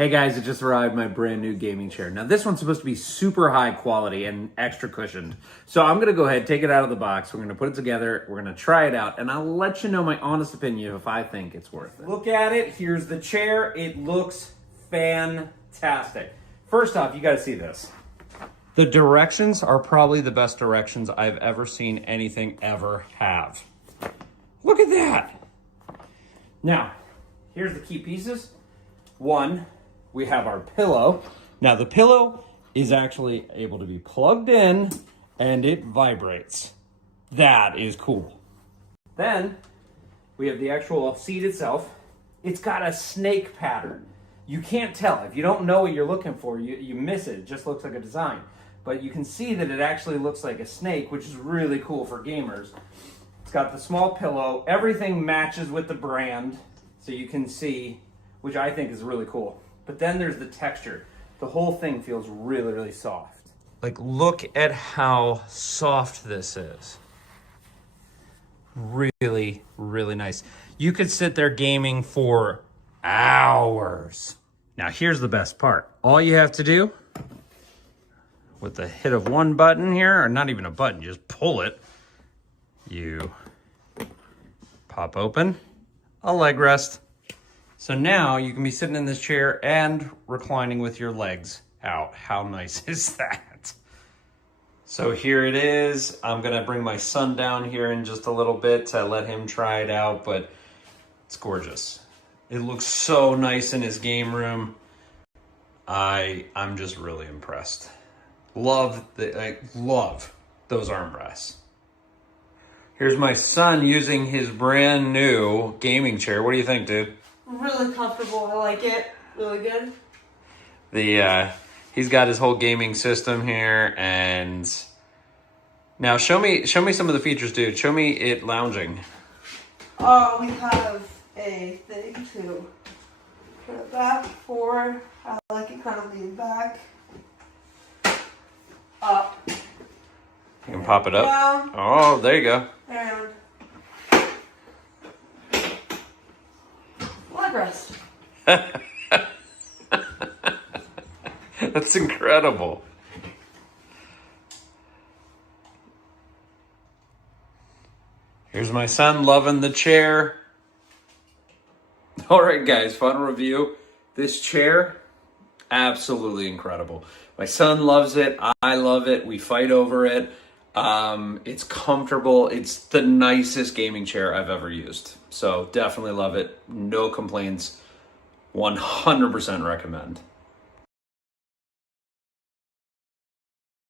Hey guys, it just arrived, my brand new gaming chair. Now this one's supposed to be super high quality and extra cushioned. So I'm gonna go ahead, take it out of the box, we're gonna put it together, we're gonna try it out, and I'll let you know my honest opinion if I think it's worth it. Look at it, here's the chair, it looks fantastic. First off, you gotta see this. The directions are probably the best directions I've ever seen anything ever have. Look at that. Now, here's the key pieces. One, we have our pillow. Now the pillow is actually able to be plugged in and it vibrates. That is cool. Then we have the actual seat itself. It's got a snake pattern. You can't tell. If you don't know what you're looking for, you miss it. It just looks like a design. But you can see that it actually looks like a snake, which is really cool for gamers. It's got the small pillow. Everything matches with the brand, so you can see, which I think is really cool. But then there's the texture. The whole thing feels really, really soft. Like, look at how soft this is. Really, really nice. You could sit there gaming for hours. Now, here's the best part. All you have to do, with the hit of one button here, or not even a button, just pull it. You pop open a leg rest. So now you can be sitting in this chair and reclining with your legs out. How nice is that? So here it is. I'm gonna bring my son down here in just a little bit to let him try it out, but it's gorgeous. It looks so nice in his game room. I'm just really impressed. Love those armrests. Here's my son using his brand new gaming chair. What do you think, dude? Really comfortable. I like it. Really good. He's got his whole gaming system here, and now show me some of the features, dude. Show me it lounging. Oh, we have a thing to put it back forward. I like it kind of lean back. Up. You can pop it up. Down. Oh, there you go. And leg rest. That's incredible. Here's my son loving the chair. All right, guys, fun review. This chair, absolutely incredible. My son loves it. I love it. We fight over it. It's comfortable. It's the nicest gaming chair I've ever used. So definitely love it. No complaints. 100% recommend.